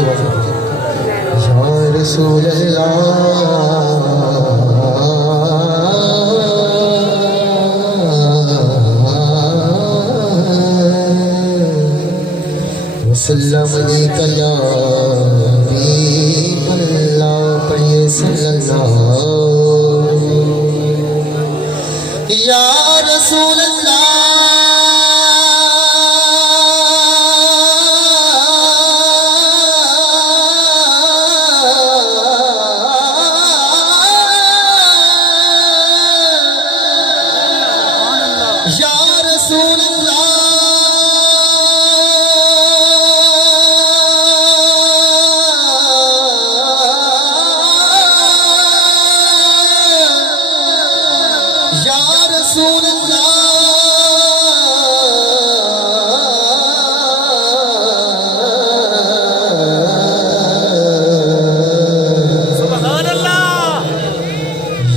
सिवा या रसूल अल्लाह वसल्लम अलैका या हबीब अल्लाह पढ़िए सल्लल्लाहु या रसूल अल्लाह या रसूल अल्लाह या रसूल अल्लाह सुभान अल्लाह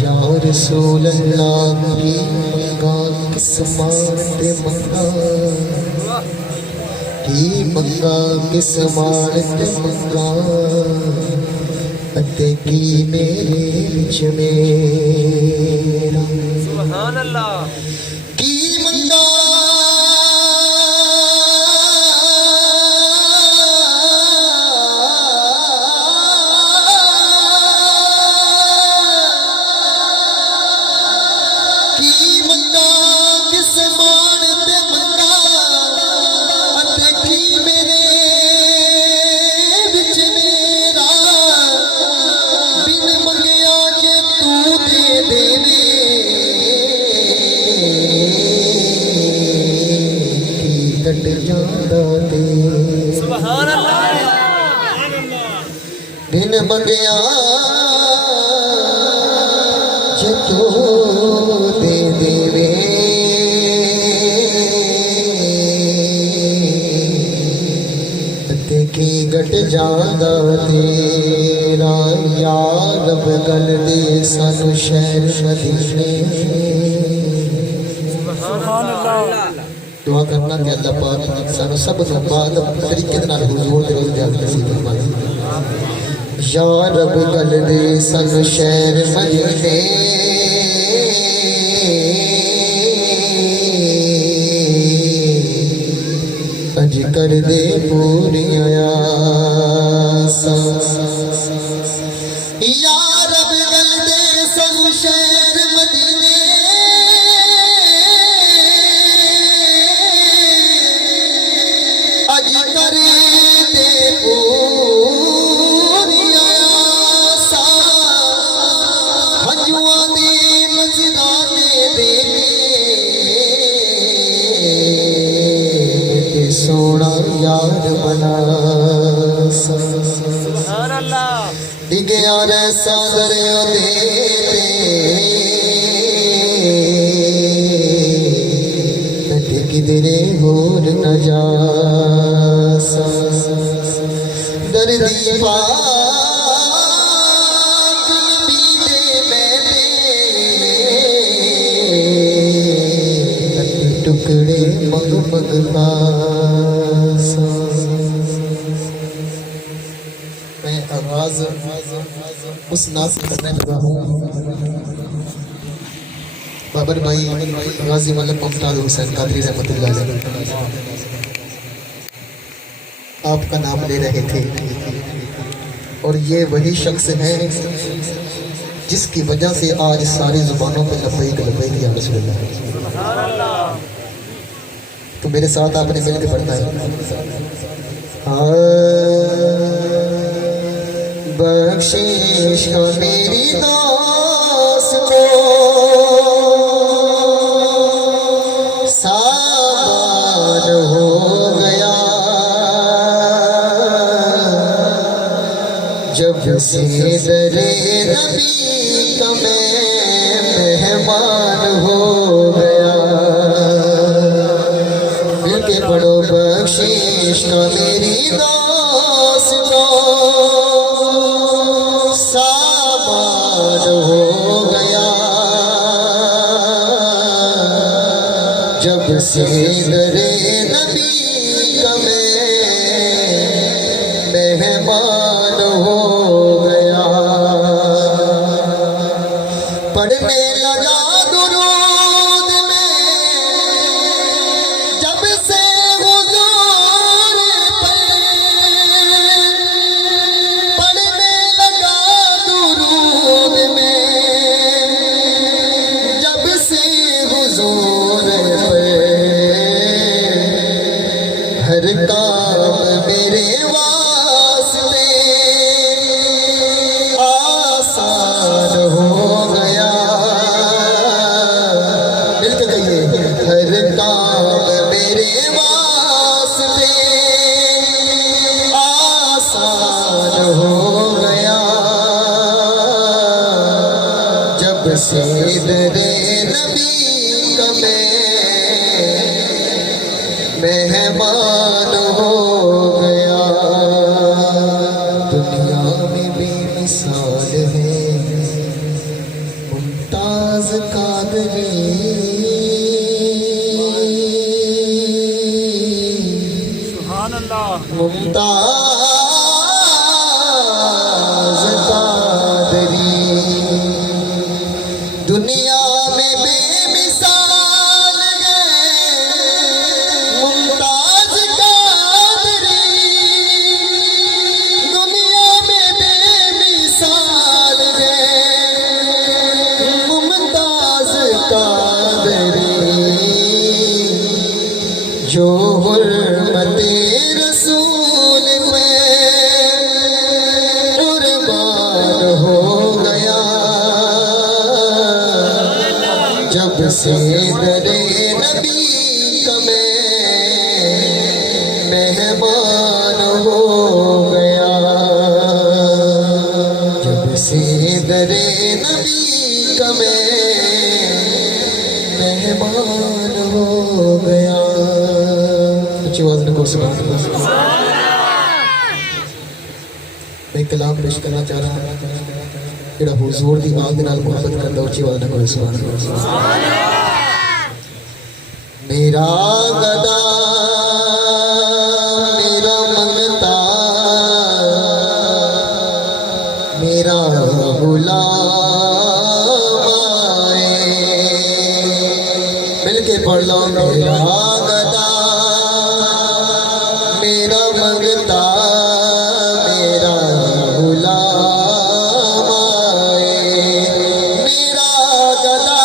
या रसूल अल्लाह की मंगा किस मानते मंगा की मंगा किस मानते मंगा अते की मेरे विच मेरा सुभान अल्लाह की मंगा की मंगा किस मानते मंगा अते की मेरे विच मेरा बिन मंगया जे तू दे देवे की कट जांदा ते सुभान अल्लाह बिन मंगया जे तू दे देवे ते की गट जांदा तेरा या रब गल दे सानू शहर मदीने सुभान अल्लाह दुआ करना कि अल्लाह पाक सानू सब तो बाद तरीके नाल हुजूर दे रोज़ जाग नसीब फरमाए या रब गल दे सानू शहर मदीने अज कर दे पूरियां आसां या रब गल दे सानू शहर मदीने अज कर दे पूरियां आसां हंजुआं दी नज़राने दे सोना यार बना सुभान अल्लाह डिगया रे सादरे दे किधरे होर न जा दर्दी पाक नबी दे मैंने टुकड़े मग मग मैं आवाज उस नाज करने लगा हूँ बाबर भाई गाजी मलक मुमताज हुसैन कादरी रहमतुल्लाह अलैह आपका नाम ले रहे थे और ये वही शख्स है जिसकी वजह से आज सारी जुबानों पर लब्बैक लब्बैक या रसूलुल्लाह तो मेरे साथ आपने मिलकर पढ़ना है बख्शिश हो मेरी दोस्त को सामान हो गया जब से दरे नबी का मैं मेहमान हो गया मिलके पढ़ो बख्शिश का मेरी दोस्त को सामान हो गया जब से दरे नबी का मैं मेहमान हर काम मेरे वास्ते आसान हो गया। मिलके कहिए, हर काम मेरे वास्ते आसान हो गया। जब से दरे नबी का मेहमान हो गया। दुनिया में बेमिसाल है मुमताज कादरी, सुभान अल्लाह। मुमताज कादरी दुनिया में बेमिसाल है मुमताज कादरी। दुनिया में बेमिसाल है मुमताज कादरी। जो हुर्मते रसूल पे कुर्बान हो गया। जब से दरे नबी का मेहमान हो गया। जब से दरे नबी का मेहमान हो गया। अच्छी आवाज में कोर्स मैं कलाम पेश करना चाह रहा हूं जेड़ा हुजूर दी आग दे नाल मोहब्बत करदा। उच्ची आवाज में कोई सुभान अल्लाह। मेरा गदा मेरा मंगता मेरा गुलाम आए। मिलके पढ़ लो, मेरा गदा मेरा मंगता मेरा गुलाम आए। मेरा गदा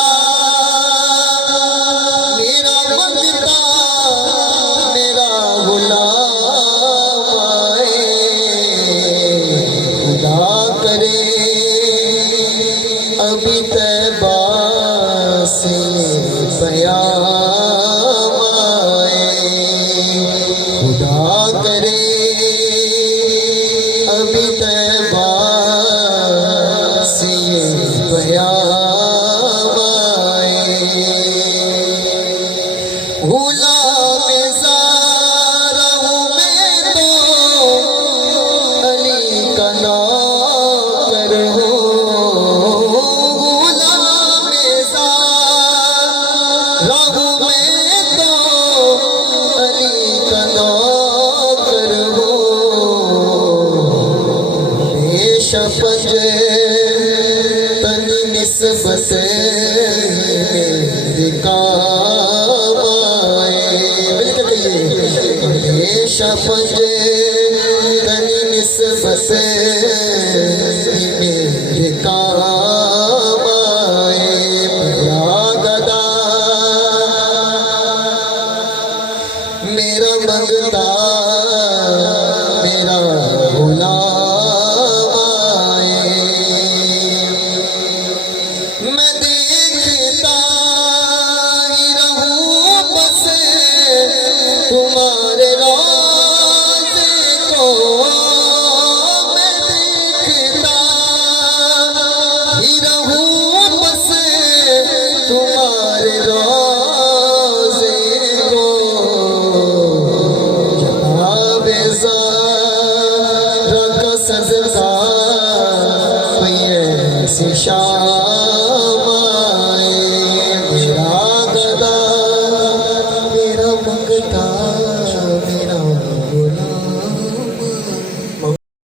मेरा मंगता मेरा गुलाम आए। खुदा करे अभी तैबा से बयाम आए। खुदा करे अभी तैबा से बयाम आए। गुलाम ज़ारा हूँ मैं तो अली का नौकर हूँ। गुलाम ज़ारा हूँ मैं तो अली का नौकर हूँ। बेशपज तनी निस्बत मेरे काम आए। मिलके कहिए, बेशपज तनी निस्बत मेरे काम आए। मेरा गदा मेरा मंगता मेरा गुलाम आए। मैं देखता ही रहूं बस तुम्हारे राज़े को। मैं देखता ही रहूं बस तुम्हारे राज़े को। जनाबे ज़ारा का सज़दा कोई ऐसी शान